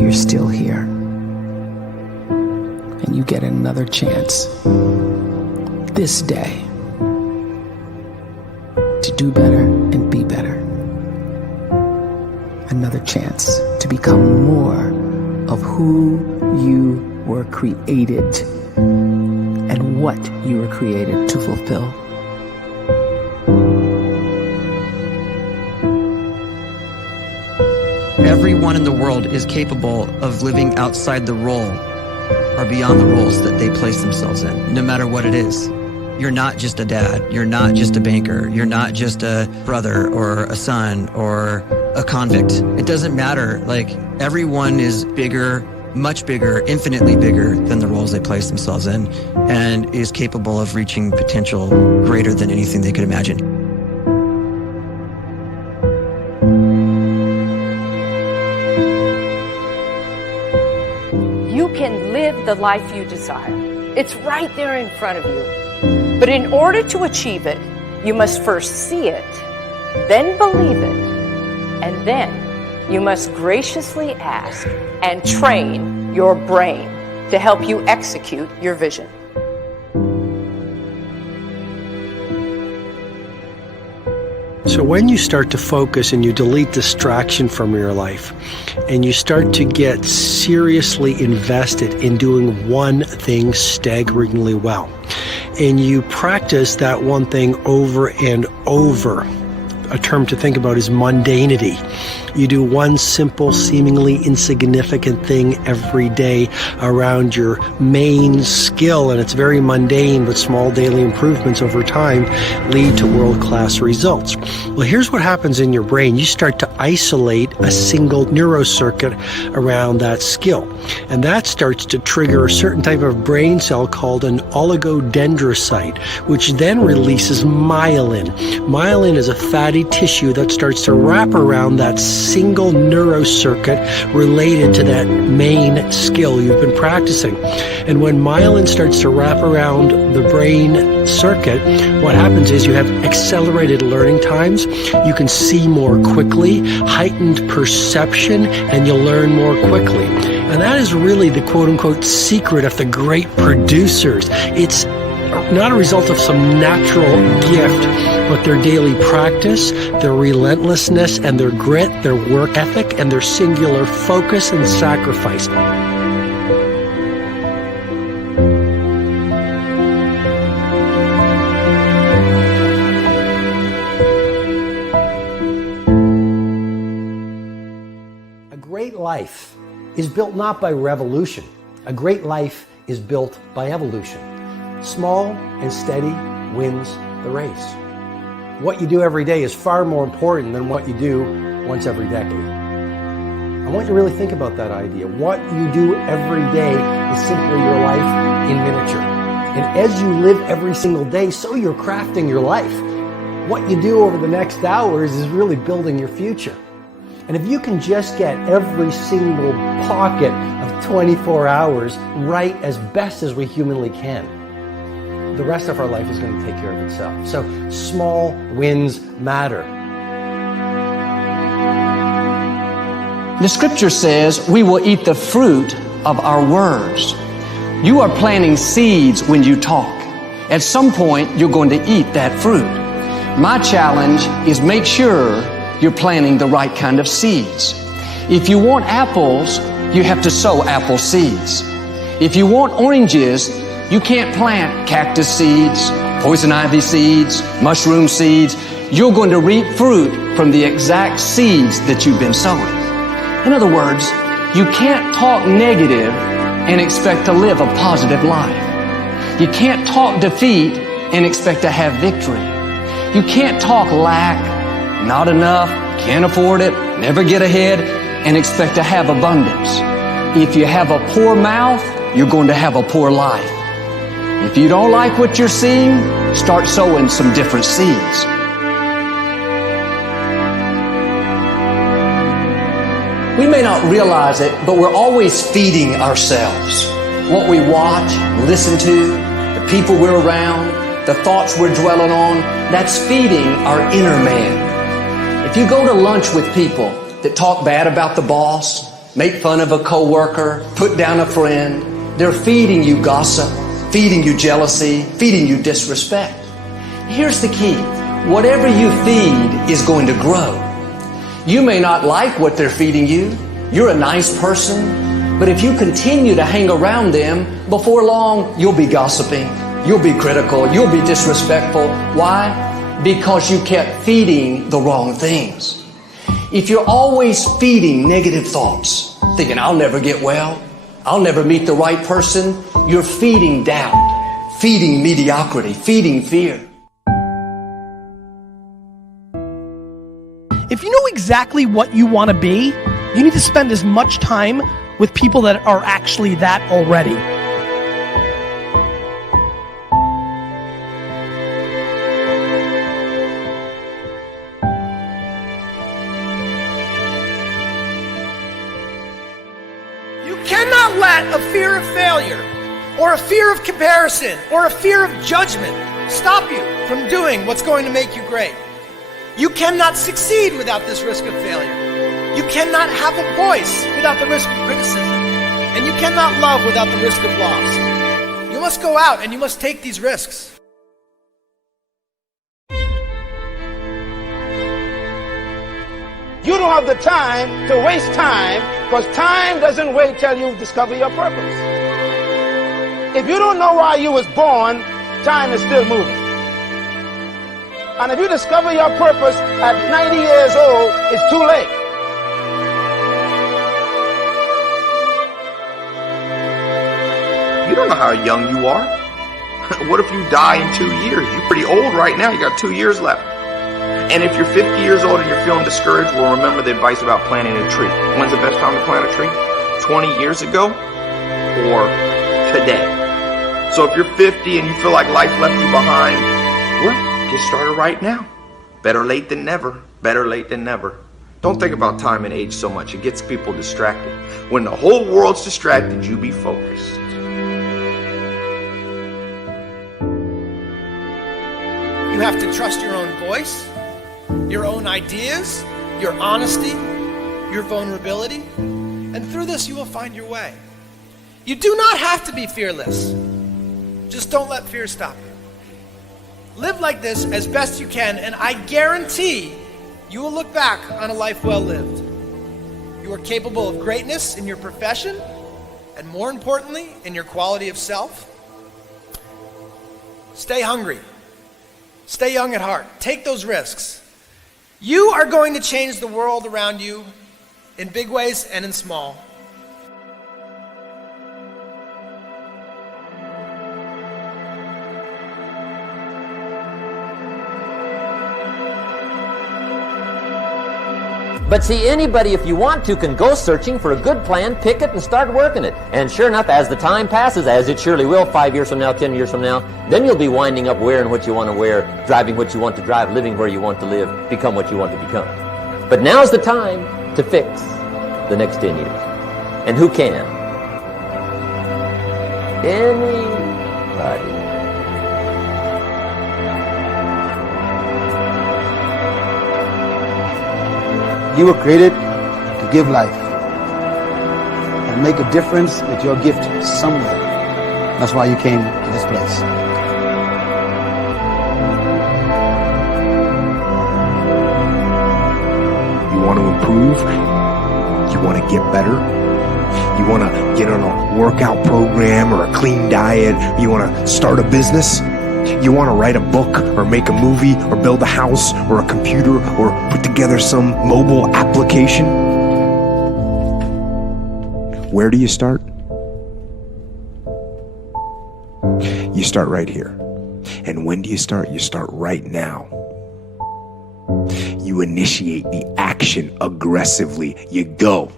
you're still here. And you get another chance this day to do better and be better. Another chance to become more of who you were created and what you were created to fulfill. Everyone in the world is capable of living outside the role or beyond the roles that they place themselves in, no matter what it is. You're not just a dad, you're not just a banker, you're not just a brother or a son or a convict. It doesn't matter. Like, everyone is bigger, much bigger, infinitely bigger than the roles they place themselves in, and is capable of reaching potential greater than anything they could imagine. You can live the life you desire. It's right there in front of you. But in order to achieve it, you must first see it, then believe it, and then you must graciously ask and train your brain to help you execute your vision. So when you start to focus and you delete distraction from your life, and you start to get seriously invested in doing one thing staggeringly well, and you practice that one thing over and over, a term to think about is mundanity. You do one simple, seemingly insignificant thing every day around your main skill, and it's very mundane, but small daily improvements over time lead to world-class results. Well, here's what happens in your brain. You start to isolate a single neurocircuit around that skill, and that starts to trigger a certain type of brain cell called an oligodendrocyte, which then releases myelin. Myelin is a fatty tissue that starts to wrap around that single neurocircuit related to that main skill you've been practicing. And when myelin starts to wrap around the brain circuit, what happens is you have accelerated learning times, you can see more quickly, heightened perception, and you'll learn more quickly. And that is really the quote-unquote secret of the great producers. It's not a result of some natural gift, but their daily practice, their relentlessness and their grit, their work ethic, and their singular focus and sacrifice. A great life is built not by revolution. A great life is built by evolution. Small and steady wins the race. What you do every day is far more important than what you do once every decade. I want you to really think about that idea. What you do every day is simply your life in miniature. And as you live every single day, so you're crafting your life. What you do over the next hours is really building your future. And if you can just get every single pocket of 24 hours right as best as we humanly can, the rest of our life is going to take care of itself. So small wins matter. The scripture says we will eat the fruit of our words. You are planting seeds when you talk. At some point, you're going to eat that fruit. My challenge is make sure you're planting the right kind of seeds. If you want apples, you have to sow apple seeds. If you want oranges, you can't plant cactus seeds, poison ivy seeds, mushroom seeds. You're going to reap fruit from the exact seeds that you've been sowing. In other words, you can't talk negative and expect to live a positive life. You can't talk defeat and expect to have victory. You can't talk lack, not enough, can't afford it, never get ahead, and expect to have abundance. If you have a poor mouth, you're going to have a poor life. If you don't like what you're seeing, start sowing some different seeds. We may not realize it, but we're always feeding ourselves. What we watch, listen to, the people we're around, the thoughts we're dwelling on, that's feeding our inner man. If you go to lunch with people that talk bad about the boss, make fun of a coworker, put down a friend. They're feeding you gossip, feeding you jealousy, feeding you disrespect. Here's the key. Whatever you feed is going to grow. You may not like what they're feeding you. You're a nice person. But if you continue to hang around them, before long, you'll be gossiping. You'll be critical. You'll be disrespectful. Why? Because you kept feeding the wrong things. If you're always feeding negative thoughts, thinking, I'll never get well, I'll never meet the right person, you're feeding doubt, feeding mediocrity, feeding fear. If you know exactly what you want to be, you need to spend as much time with people that are actually that already. You cannot let a fear of failure, or a fear of comparison, or a fear of judgment stop you from doing what's going to make you great. You cannot succeed without this risk of failure. You cannot have a voice without the risk of criticism. And you cannot love without the risk of loss. You must go out and you must take these risks. You don't have the time to waste time, because time doesn't wait till you discover your purpose. If you don't know why you was born, time is still moving. And if you discover your purpose at 90 years old, it's too late. You don't know how young you are. What if you die in 2 years? You're pretty old right now. You got 2 years left. And if you're 50 years old and you're feeling discouraged, well, remember the advice about planting a tree. When's the best time to plant a tree? 20 years ago or today? So if you're 50 and you feel like life left you behind, well, get started right now. Better late than never. Better late than never. Don't think about time and age so much. It gets people distracted. When the whole world's distracted, you be focused. You have to trust your own voice, your own ideas, your honesty, your vulnerability, and through this you will find your way. You do not have to be fearless. Just don't let fear stop you. Live like this as best you can, and I guarantee you will look back on a life well lived. You are capable of greatness in your profession, and more importantly, in your quality of self. Stay hungry. Stay young at heart. Take those risks. You are going to change the world around you in big ways and in small. But see, anybody, if you want to, can go searching for a good plan, pick it, and start working it. And sure enough, as the time passes, as it surely will 5 years from now, 10 years from now, then you'll be winding up wearing what you want to wear, driving what you want to drive, living where you want to live, become what you want to become. But now's the time to fix the next 10 years. And who can? Anybody. You were created to give life and make a difference with your gift somewhere. That's why you came to this place. You want to improve? You want to get better? You want to get on a workout program or a clean diet? You want to start a business? You want to write a book or make a movie or build a house or a computer or put together some mobile application? Where do you start? You start right here. And when do you start? You start right now. You initiate the action aggressively. You go.